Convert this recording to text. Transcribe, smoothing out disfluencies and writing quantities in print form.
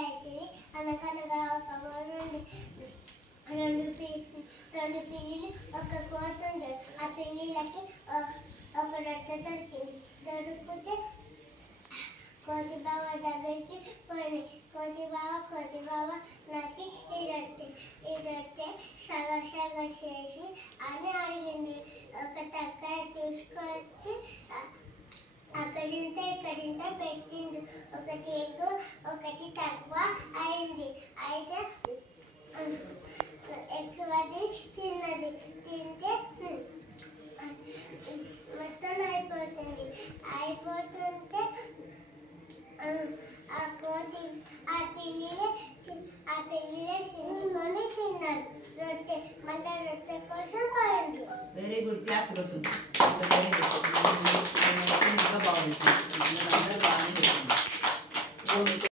అవుతుంది. అనగనగా ఒక ఊరుండి రెండు పిల్లులు ఒక కోత ఉంది. ఆ పిల్లులకి ఒక రొట్టె దొరికింది. దొరికితే కోతి బావ దగ్గరికి పోయి, కోతి బావ నాకు ఈ రొట్టె సగ చేసి అని అడిగింది. ఒక తక్కాయ తీసుకొచ్చి అక్కడింటే ఇక్కడింటే పెట్టిండు. ఒకటి ఎక్కువ ఒకటి తక్కువ అయింది. అయితే ఎక్కువది తిన్నది. తింటే మొత్తం అయిపోతుంటే ఆ కోతి ఆ పిల్లిలే చించుకొని తిన్నారు రొట్టె. మళ్ళీ రొట్టె కోసం పోయిండ్రు. వెరీ గుడ్, క్లాస్ కొట్టు. బాగుంది.